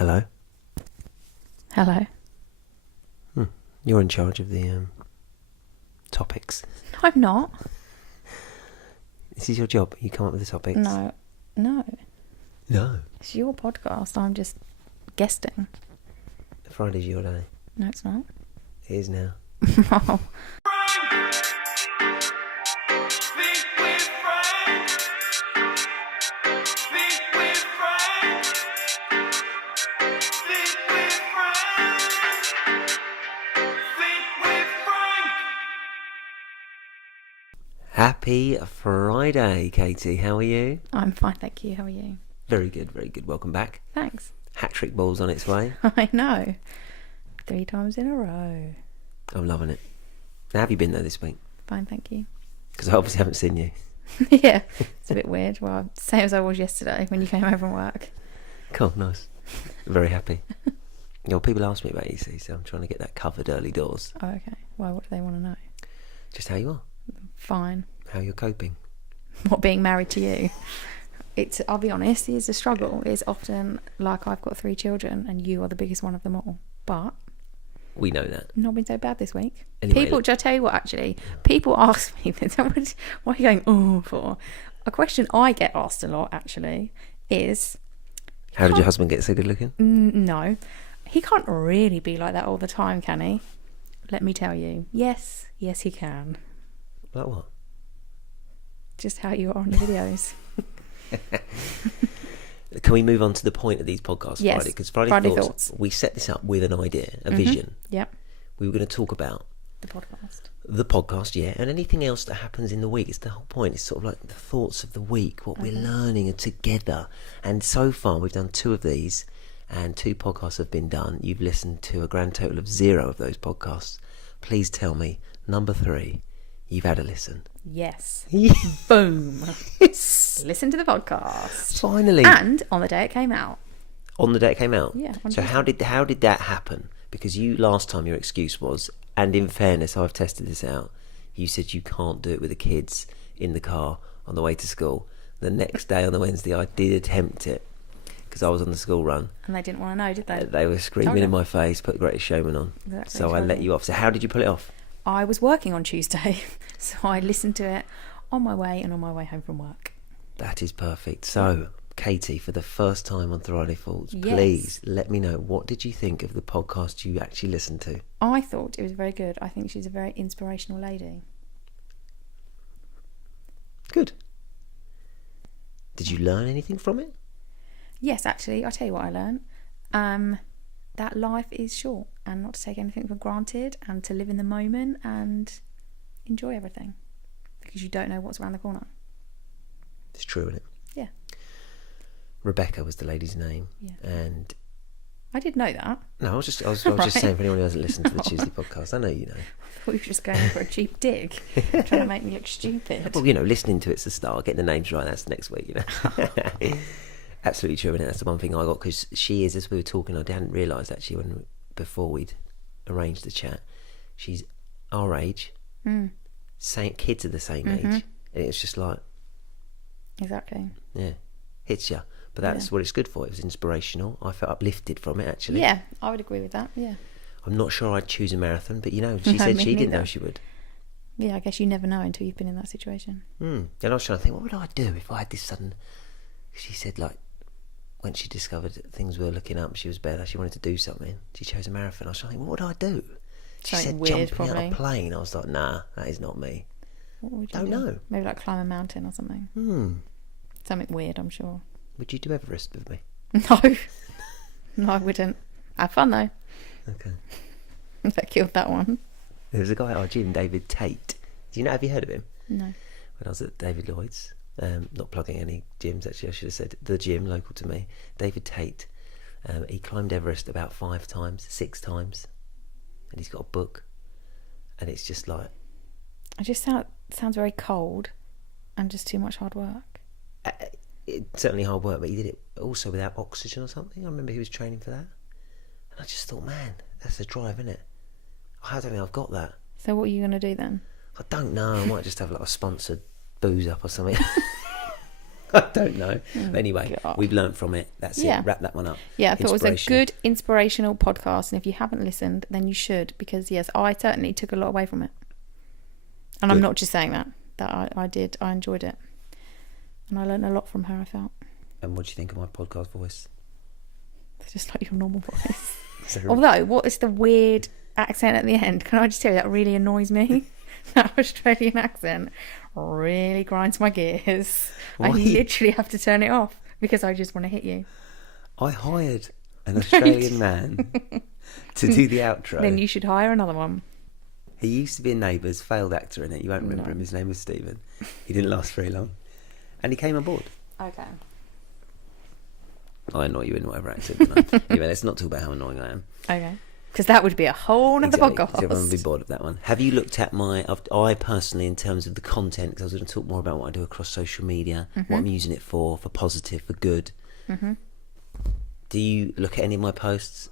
Hello. Hello. You're in charge of the topics. No, I'm not. This is your job. You come up with the topics. No. No. It's your podcast. I'm just guesting. Friday's your day. No, it's not. It is now. Oh. Happy Friday, Katie. How are you? I'm fine, thank you. How are you? Very good, very good. Welcome back. Thanks. Hat-trick ball's on its way. I know. 3 times in a row. I'm loving it. How have you been, though, this week? Fine, thank you. Because I obviously haven't seen you. Yeah, it's a bit weird. Well, same as I was yesterday when you came home from work. Cool, nice. Very happy. People ask me about you, see, so I'm trying to get that covered early doors. Oh, okay. Well, what do they want to know? Just how you are. Fine. How you're coping. What, being married to you? I'll be honest, it's a struggle. It's often like I've got 3 children and you are the biggest one of them all. But We know that. not been so bad this week. Anyway, People, I tell you what, actually, people ask me, what are you going, oh, for? A question I get asked a lot, actually, is... How did your husband get so good looking? No. He can't really be like that all the time, can he? Let me tell you. Yes, he can. Like what? Just how you are on the videos. Can we move on to the point of these podcasts, Yes. Friday? Because Friday Thoughts, we set this up with an idea, a vision. Yep. We were going to talk about The podcast. yeah, and anything else that happens in the week. It's the whole point. It's sort of like the thoughts of the week, what we're learning together. And so far, we've done 2 of these, and 2 podcasts have been done. You've listened to a grand total of 0 of those podcasts. Please tell me, number 3, you've had a listen. Yes. Yes. Boom. Listen to the podcast. Finally. And on the day it came out. On the day it came out? Yeah. So how did that happen? Because you, last time, your excuse was, and in fairness, I've tested this out, you said you can't do it with the kids in the car on the way to school. The next day, on the Wednesday, I did attempt it because I was on the school run. And they didn't want to know, did they? They were screaming in my face, put Greatest Showman on. Exactly, So I let you off. So how did you pull it off? I was working on Tuesday, so I listened to it on my way and on my way home from work. That is perfect. So, Katie, for the first time on Friday Thoughts, Yes. please let me know, what did you think of the podcast you actually listened to? I thought it was very good. I think she's a very inspirational lady. Good. Did you learn anything from it? Yes, actually, I'll tell you what I learned. That life is short and not to take anything for granted and to live in the moment and enjoy everything because you don't know what's around the corner. It's true, isn't it? Yeah. Rebecca was the lady's name. Yeah. And I did know that. no, I was just Right. saying, for anyone who hasn't listened to the Tuesday podcast, I know you know. I thought you were just going for a cheap dig, trying to make me look stupid. Well, listening to it's the start. Getting the names right, that's next week, Absolutely true, and that's the one thing I got, because she is, as we were talking, I hadn't realised actually before we'd arranged the chat, she's our age, kids are the same age, and it's just like, Exactly. yeah, hits you. But that's what it's good for. It was inspirational. I felt uplifted from it, actually. Yeah, I would agree with that. Yeah. I'm not sure I'd choose a marathon, but she No, said me she didn't neither. know she would. Yeah, I guess you never know until you've been in that situation. And I was trying to think, what would I do if I had this sudden... She said, like, when she discovered that things were looking up, she was better, she wanted to do something, she chose a marathon. I was trying to think, what would I do? She Something said weird, jumping out probably. of a plane. I was like, nah, that is not me. What would you Don't do? know. Maybe like climb a mountain or something. Something weird, I'm sure. Would you do Everest with me? No. No, I wouldn't. Have fun though. Okay. That killed that one. There was a guy at our gym, David Tate. Do you know, have you heard of him? No. When I was at David Lloyd's, not plugging any gyms, actually, I should have said the gym local to me, David Tate, he climbed Everest about 5 times, 6 times, and he's got a book, and it's just like... It just sounds very cold and just too much hard work. It's certainly hard work, but he did it also without oxygen or something. I remember he was training for that, and I just thought, man, that's a drive, isn't it? I don't think I've got that. So what are you going to do then? I don't know. I might just have like a sponsored booze up or something. I don't know. But anyway, God. we've learnt from it. That's Yeah. it. Wrap that one up. Yeah, I thought it was a Inspiration. good inspirational podcast, and if you haven't listened, then you should, because yes, I certainly took a lot away from it. And I'm Good. not just saying that I did. I enjoyed it, and I learned a lot from her. I felt And what do you think of my podcast voice? it's just like your normal voice. So- Although, what is the weird accent at the end? Can I just tell you, that really annoys me? That Australian accent really grinds my gears. I Why? literally have to turn it off because I just want to hit you. I hired an Australian man to do the outro. Then you should hire another one. He used to be in Neighbours, failed actor in it. You won't remember No. him. His name was Stephen. He didn't last very long. And he came on board. Okay. I annoy you in whatever accent. Don't I? Anyway, let's not talk about how annoying I am. Okay. Because that would be a whole nother Exactly. podcast. So everyone will be bored of that one. Have you looked at I personally, in terms of the content, because I was going to talk more about what I do across social media, what I'm using it for positive, for good. Mm-hmm. Do you look at any of my posts?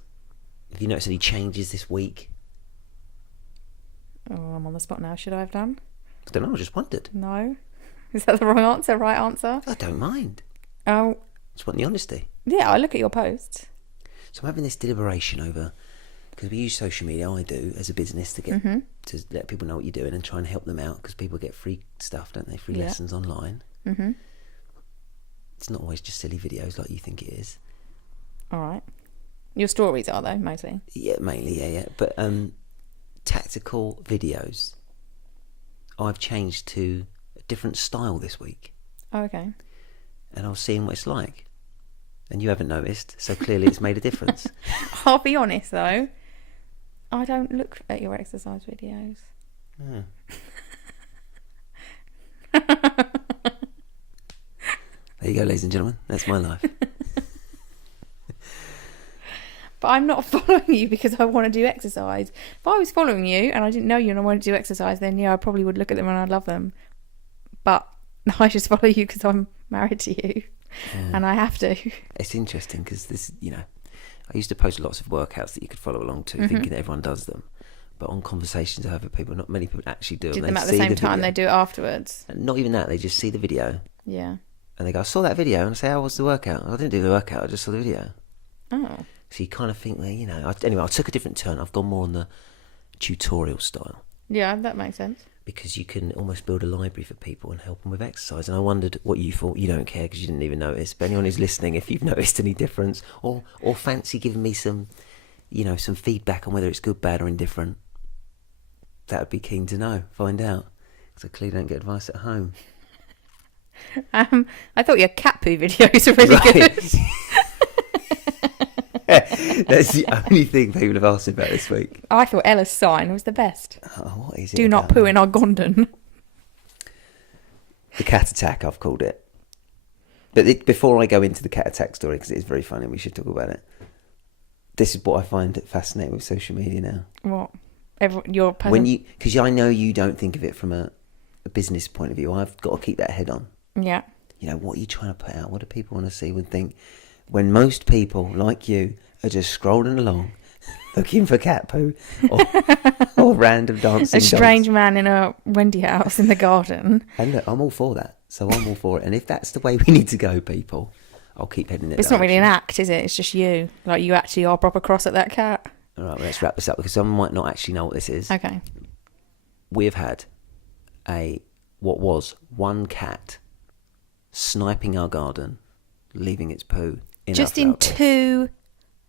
Have you noticed any changes this week? Oh, I'm on the spot now. Should I have done? I don't know, I just wondered. No. Is that the wrong answer? Right answer? I don't mind. Oh, Just want the honesty. yeah. I look at your posts. So I'm having this deliberation over, because we use social media, I do, as a business to get to let people know what you're doing and try and help them out, because people get free stuff, don't they? Free Yeah. lessons online. Mm-hmm. It's not always just silly videos like you think it is. All right. Your stories are though, mostly. Yeah, mainly, yeah. But tactical videos, I've changed to a different style this week, Oh, okay. and I was seeing what it's like. And you haven't noticed, so clearly it's made a difference. I'll be honest though. I don't look at your exercise videos. Yeah. There you go, ladies and gentlemen. That's my life. But I'm not following you because I want to do exercise. If I was following you and I didn't know you and I wanted to do exercise, then yeah, I probably would look at them and I'd love them. But I just follow you because I'm married to you and I have to. It's interesting because this, I used to post lots of workouts that you could follow along to, thinking that everyone does them. But on conversations I have with people, not many people actually do Do them. them at the same time, they do it afterwards. Not even that, they just see the video Yeah. and they go, I saw that video, and I say, how was the workout? I didn't do the workout, I just saw the video. Oh. So you kind of think, well, anyway, I took a different turn. I've gone more on the tutorial style, Yeah, that makes sense. because you can almost build a library for people and help them with exercise. And I wondered what you thought. You don't care because you didn't even notice. But anyone who's listening, if you've noticed any difference, or fancy giving me some, some feedback on whether it's good, bad, or indifferent, that would be keen to know. Find out, because I clearly don't get advice at home. I thought your cat poo videos were really good. That's the only thing people have asked me about this week. I thought Ella's sign was the best. Oh, what is it? Do not about poo that? in our Gondon. The cat attack, I've called it. But before I go into the cat attack story, because it is very funny, we should talk about it. This is what I find fascinating with social media now. What? Your Because I know you don't think of it from a business point of view. I've got to keep that head on. Yeah. What are you trying to put out? What do people want to see and think? When most people, like you, are just scrolling along, looking for cat poo or random dancing A strange dogs. man in a Wendy house in the garden. And look, I'm all for that. So I'm all for it. And if that's the way we need to go, people, I'll keep heading it. It's not really an act, is it? It's just you. Like, you actually are proper cross at that cat. All right, well, let's wrap this up, because someone might not actually know what this is. Okay. We have had what was one cat sniping our garden, leaving its poo in Just our in flower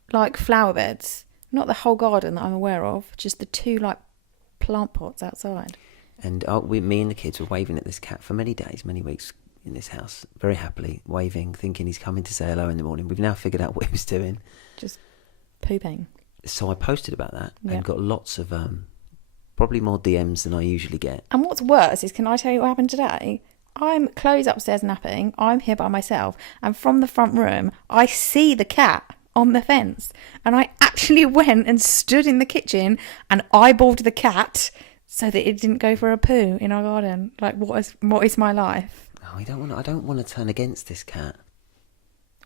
bed. 2, flower beds. Not the whole garden that I'm aware of. Just the 2, plant pots outside. And me and the kids were waving at this cat for many days, many weeks in this house, very happily, waving, thinking he's coming to say hello in the morning. We've now figured out what he was doing. Just pooping. So I posted about that Yeah. and got lots of, probably more DMs than I usually get. And what's worse is, can I tell you what happened today? Chloe's upstairs napping. I'm here by myself. And from the front room, I see the cat on the fence. And I actually went and stood in the kitchen and eyeballed the cat so that it didn't go for a poo in our garden. Like, what is my life? Oh, I don't want to turn against this cat.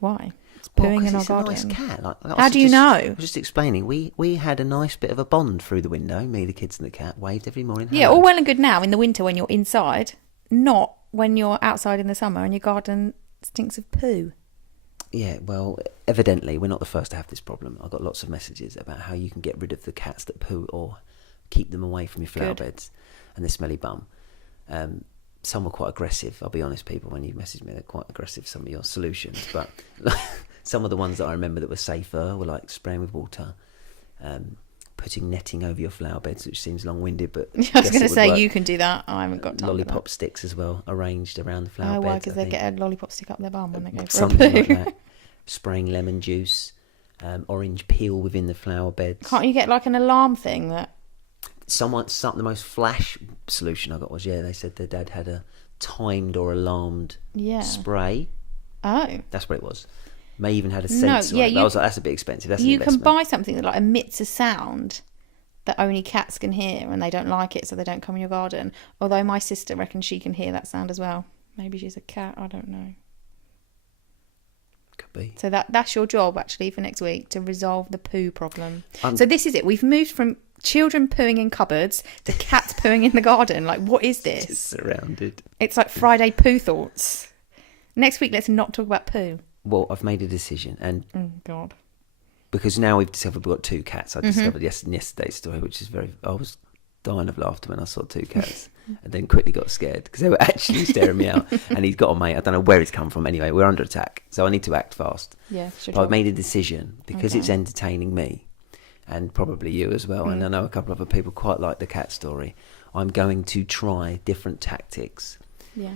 Why? It's Well, pooing 'cause in our it's garden. a nice cat. How do you know? I was just explaining. We had a nice bit of a bond through the window. Me, the kids, and the cat waved every morning. Yeah, hello. all well and good now in the winter when you're inside, not when you're outside in the summer and your garden Stinks of poo. Yeah, well, evidently we're not the first to have this problem. I got lots of messages about how you can get rid of the cats that poo or keep them away from your flower beds and the smelly bum. Some were quite aggressive, I'll be honest, people, when you message me, they're quite aggressive, some of your solutions. But some of the ones that I remember that were safer were like spraying with water, putting netting over your flower beds, which seems long-winded, but I was going to say, you can do that. I haven't got time lollipop sticks as well, arranged around the flower beds. Oh, why? Because they get a lollipop stick up their bum when they go for something a poo. like that. Spraying lemon juice, orange peel within the flower beds. Can't you get like an alarm thing that... The most flash solution I got was, they said their dad had a timed or alarmed spray. Oh. That's what it was. May even had a sensor. I was like, that's a bit expensive. That's you can buy something that like emits a sound that only cats can hear, and they don't like it, so they don't come in your garden. Although my sister reckons she can hear that sound as well. Maybe she's a cat, I don't know. Could be. So that's your job actually for next week, to resolve the poo problem. So this is it. We've moved from children pooing in cupboards to cats pooing in the garden. Like, what is this? Just surrounded. It's like Friday poo thoughts. Next week, let's not talk about poo. Well, I've made a decision, and God, because now we've discovered we've got 2 cats. I discovered yesterday's story, which is I was dying of laughter when I saw 2 cats, and then quickly got scared because they were actually staring me out. And he's got a mate. I don't know where it's come from. Anyway, we're under attack, so I need to act fast. Yeah, but I've made a decision because it's entertaining me, and probably you as well. And I know a couple of other people quite like the cat story. I'm going to try different tactics. Yeah.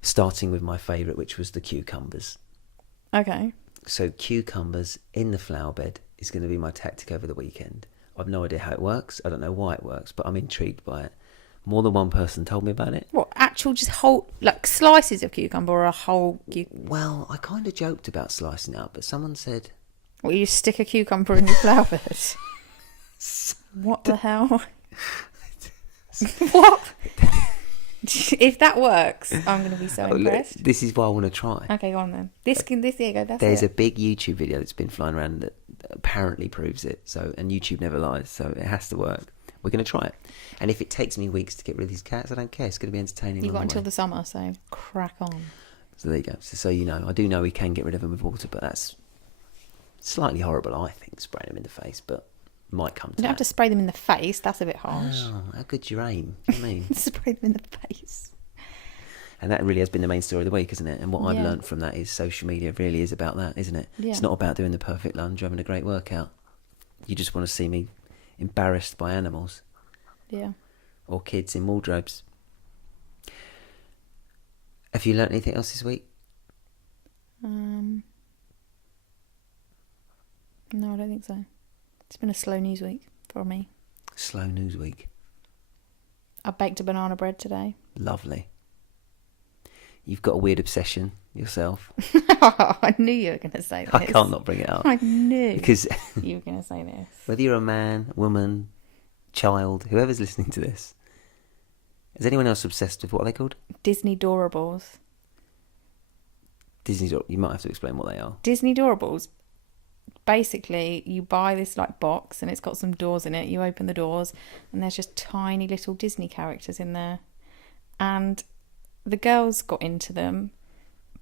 Starting with my favourite, which was the cucumbers. Okay. So cucumbers in the flower bed is going to be my tactic over the weekend. I've no idea how it works. I don't know why it works, but I'm intrigued by it. More than one person told me about it. What, actual just whole, like slices of cucumber or a whole cucumber? Well, I kind of joked about slicing it up, but someone said... Well, you stick a cucumber in your flower bed. What the hell? What? If that works, I'm going to be so impressed. This is what I want to try. Okay, go on then. There's a big YouTube video that's been flying around that apparently proves it. So, and YouTube never lies, so it has to work. We're going to try it. And if it takes me weeks to get rid of these cats, I don't care. It's going to be entertaining. You've got until the summer, so crack on. So there you go. So you know, I do know we can get rid of them with water, but that's slightly horrible, I think, spraying them in the face, but might come to You don't have to spray them in the face. That's a bit harsh. Oh, how good's your aim? What do you mean? Spray them in the face. And that really has been the main story of the week, isn't it? And what I've learned from that is social media really is about that, isn't it? Yeah. It's not about doing the perfect lunge, having a great workout. You just want to see me embarrassed by animals. Yeah. Or kids in wardrobes. Have you learnt anything else this week? No, I don't think so. It's been a slow news week for me. Slow news week. I baked a banana bread today. Lovely. You've got a weird obsession yourself. I knew you were going to say this. I can't not bring it up. I knew because you were going to say this. Whether you're a man, woman, child, whoever's listening to this, is anyone else obsessed with what are they called? Disney Doorables. You might have to explain what they are. Disney Doorables. Basically, you buy this like box and it's got some doors in it. You open the doors and there's just tiny little Disney characters in there. And the girls got into them,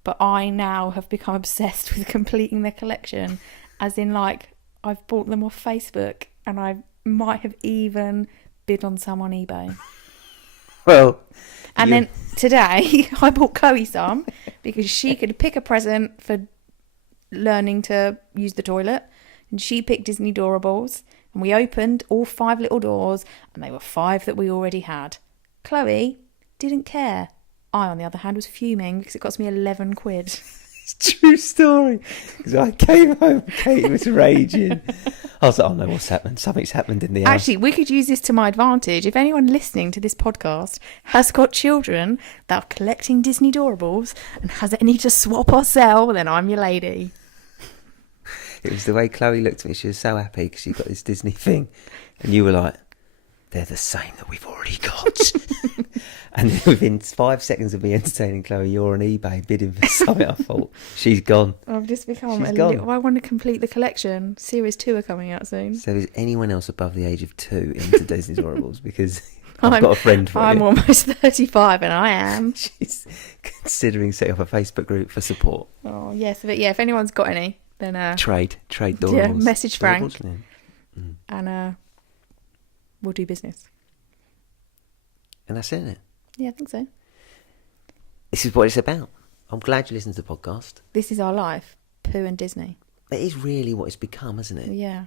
but I now have become obsessed with completing their collection. As in, like, I've bought them off Facebook and I might have even bid on some on eBay. Well, and then today I bought Chloe some because she could pick a present for learning to use the toilet, and she picked Disney Doorables, and we opened all 5 little doors, and they were 5 that we already had. Chloe didn't care. I, on the other hand, was fuming because it cost me 11 quid. It's a true story. Because I came home, Kate was raging. I was like, oh no, what's happened? Something's happened in the house. Actually, we could use this to my advantage. If anyone listening to this podcast has got children that are collecting Disney Doorables and has any to swap or sell, then I'm your lady. It was the way Chloe looked at me. She was so happy because she got this Disney thing. And you were like, they're the same that we've already got. And then within 5 seconds of me entertaining Chloe, you're on eBay bidding for something. I thought, she's gone. I've just become She's gone. I want to complete the collection. Series 2 are coming out soon. So is anyone else above the age of 2 into Disney Doorables? Because I've got a friend for I'm you. almost 35 and I am. She's considering setting up a Facebook group for support. Oh, yes. But yeah, if anyone's got any, then Trade Doorables. yeah, message Frank. Doorables, yeah. And we'll do business. And that's it, isn't it? Yeah, I think so. This is what it's about. I'm glad you listened to the podcast. This is our life. Pooh and Disney. It is really what it's become, isn't it? Yeah.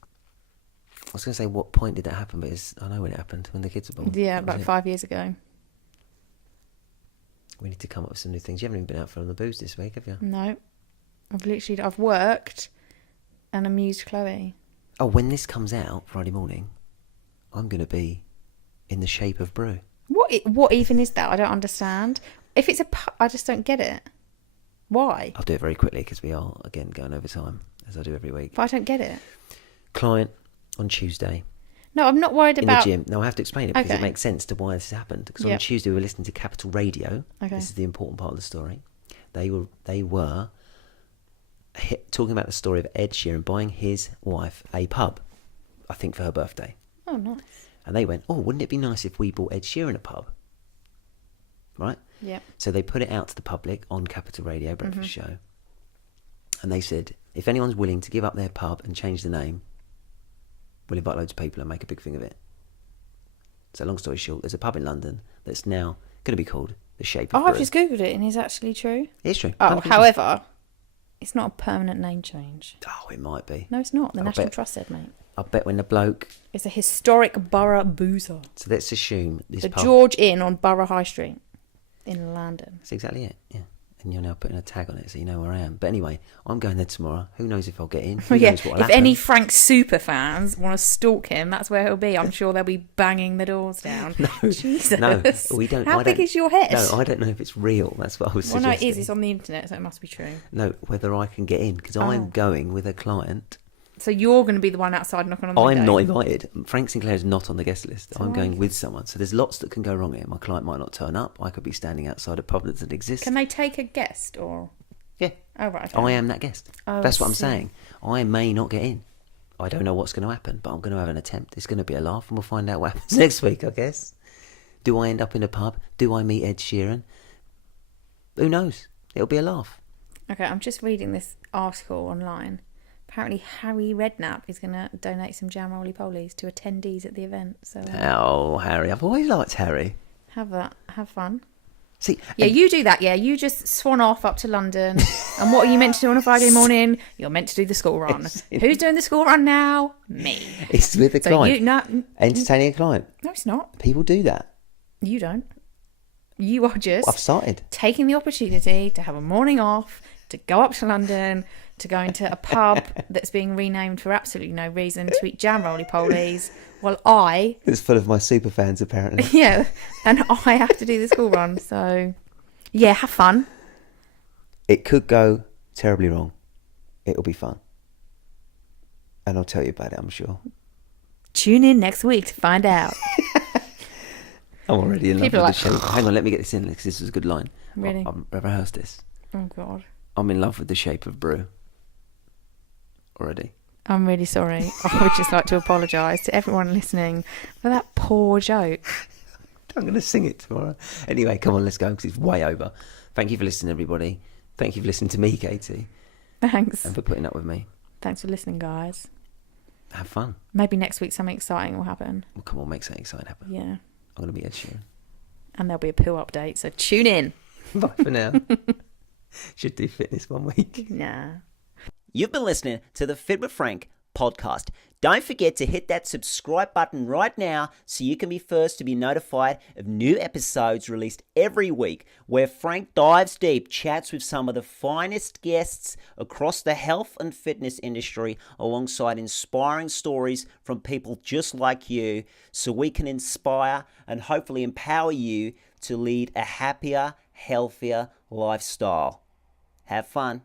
I was going to say, what point did that happen? But I know when it happened, when the kids were born. Yeah, That was about it. 5 years ago. We need to come up with some new things. You haven't even been out for on the booze this week, have you? No. I've worked and amused Chloe. Oh, when this comes out Friday morning, I'm going to be in the shape of brew. What even is that? I don't understand. If it's I just don't get it. Why? I'll do it very quickly because we are, again, going over time, as I do every week. But I don't get it. Client on Tuesday. No, I'm not worried In about... the gym. No, I have to explain it because Okay. it makes sense to why this has happened. Because on Yep. Tuesday we were listening to Capital Radio. Okay. This is the important part of the story. They were talking about the story of Ed Sheeran buying his wife a pub, I think for her birthday. Oh, nice. And they went, oh, wouldn't it be nice if we bought Ed Sheeran a pub? Right? Yeah. So they put it out to the public on Capital Radio Breakfast Show. And they said, if anyone's willing to give up their pub and change the name, we'll invite loads of people and make a big thing of it. So long story short, there's a pub in London that's now going to be called The Shape of Oh, I've Brew. just Googled it and it's actually true. It's true. Oh, 100%. however, it's not a permanent name change. Oh, it might be. No, it's not. The I'll National bet. Trust said, mate. I bet when the bloke... It's a historic borough boozer. So let's assume this The pub... George Inn on Borough High Street in London. That's exactly it, yeah. And you're now putting a tag on it so you know where I am. But anyway, I'm going there tomorrow. Who knows if I'll get in? Who Yeah, knows what'll if happen? any Frank super fans want to stalk him, that's where he'll be. I'm sure they'll be banging the doors down. No, Jesus. no, we don't. How I big don't- is your head? No, I don't know if it's real. That's what I was Well, no, suggesting. it is. It's on the internet, so it must be true. No, whether I can get in because Oh. I'm going with a client. So you're going to be the one outside knocking on the I'm window? not invited. Frank Sinclair is not on the guest list. I'm right. going with someone. So there's lots that can go wrong here. My client might not turn up. I could be standing outside a pub that doesn't exist. Can they take a guest or? Yeah, Oh right. Okay. I am that guest. Oh, That's what I I'm see. saying. I may not get in. I don't know what's going to happen, but I'm going to have an attempt. It's going to be a laugh, and we'll find out what happens next week, I guess. Do I end up in a pub? Do I meet Ed Sheeran? Who knows? It'll be a laugh. Okay, I'm just reading this article online. Apparently, Harry Redknapp is going to donate some jam roly-polies to attendees at the event. So Oh, Harry. I've always liked Harry. have fun. See, Yeah, you do that. Yeah, you just swan off up to London. And what are you meant to do on a Friday morning? You're meant to do the school run. Who's doing the school run now? Me. it's with a So client. you no, Entertaining a client. no, it's not. People do that. You don't. You are just I've started. taking the opportunity to have a morning off, to go up to London, to go into a pub that's being renamed for absolutely no reason, to eat jam roly-polies, while I, It's full of my super fans, apparently. yeah, and I have to do the school run. So, yeah, have fun. It could go terribly wrong. It'll be fun. And I'll tell you about it, I'm sure. Tune in next week to find out. I'm already in love with People are the show. Hang on, let me get this in because this is a good line. Really? I've rehearsed this. Oh, God. I'm in love with the shape of brew. Already. I'm really sorry. I would just like to apologise to everyone listening for that poor joke. I'm going to sing it tomorrow. Anyway, come on, let's go because it's way over. Thank you for listening, everybody. Thank you for listening to me, Katie, Thanks. and for putting up with me. Thanks for listening, guys. Have fun. Maybe next week something exciting will happen. Well, come on, make something exciting happen. Yeah. I'm going to be Ed Sheeran. And there'll be a poo update, so tune in. Bye for now. Should do fitness one week. Nah. You've been listening to the Fit with Frank podcast. Don't forget to hit that subscribe button right now so you can be first to be notified of new episodes released every week where Frank dives deep, chats with some of the finest guests across the health and fitness industry alongside inspiring stories from people just like you so we can inspire and hopefully empower you to lead a happier, healthier lifestyle. Have fun.